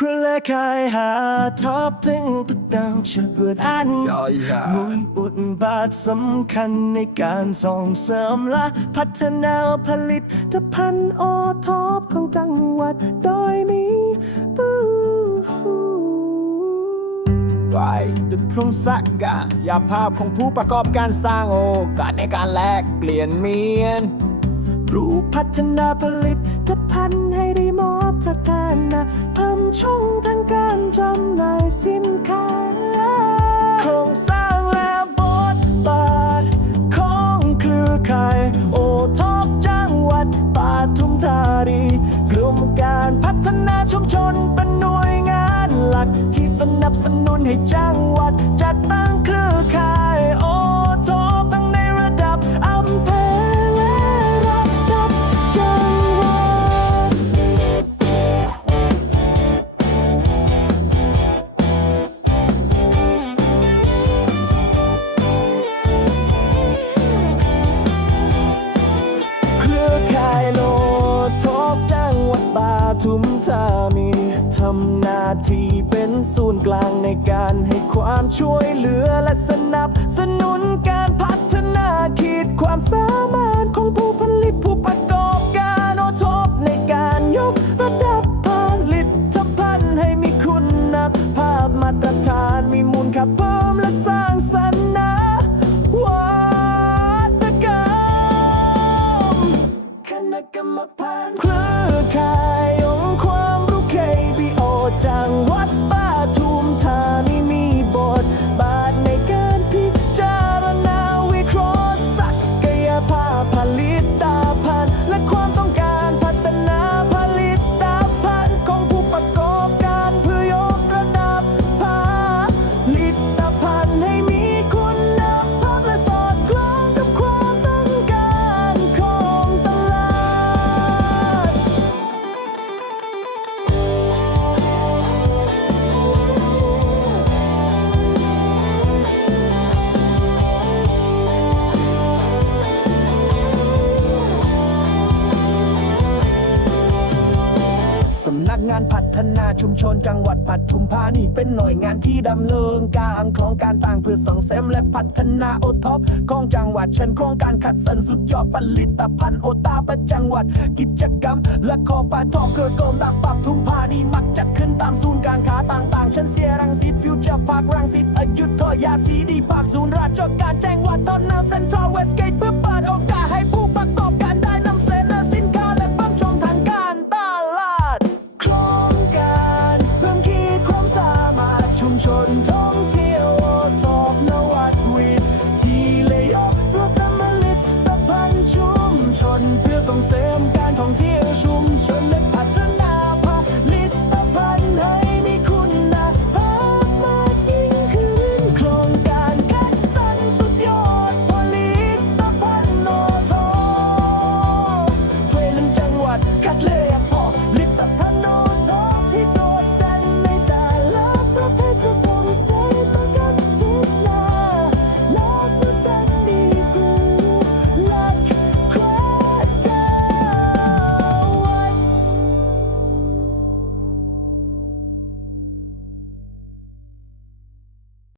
ครูและคายหาท็อปถึงประดังเชื่อดอันย่อยยามุยบทบาทสำคัญในการส่งเสริมและพัฒนาผลิตภัณฑ์โอท็อปของจังหวัดโดยมีปูไว้ตึกพรงศักดิ์ยาภาพของผู้ประกอบการสร้างโอกาสในการแลกเปลี่ยนเมียน รู้พัฒนาผลิตภัณฑ์ให้ได้มอบ นับสนุนให้จังหวัด จัดตั้งเครือข่ายโอทอปทั้งในระดับอำเภอและระดับจังหวัด เครือข่ายโลทอกจังหวัดปทุมธานีำหน้าที่เป็นศูนย์กลางในการให้ความช่วยเหลือและสนับสนุนการพัฒนาขีดความสามารถของผู้ผลิตผู้ประกอบการโอทอปในการยกระดับผลิตภัณฑ์ให้มีคุณภาพมาตรฐานมีมูลค่าเพิ่มและสร้างสรรค์นะวัตกรรมคณะกรรมการเครือข่าย จังหวัดป่า งานพัฒนาชุมชนจังหวัดปัทุมธานีเป็นหน่วยงานที่ดำเนินการโครงการต่างเพื่อส่งเสริมและพัฒนาโอท็อปของจังหวัดเช่นโครงการขัดสรรสุดยอดผลิตภัณฑ์โอตาประจังหวัด กิจกรรม และขอปาทอเครือโกมดังปัทุมธานีมักจัดขึ้นตามศูนย์การค้าต่างๆเช่นเสียรังสิตฟิวเจอร์พาร์ครังสิตอยุธยาสีดีพาร์คศูนย์ราชการแจ้งวัดทอนนาเซ็น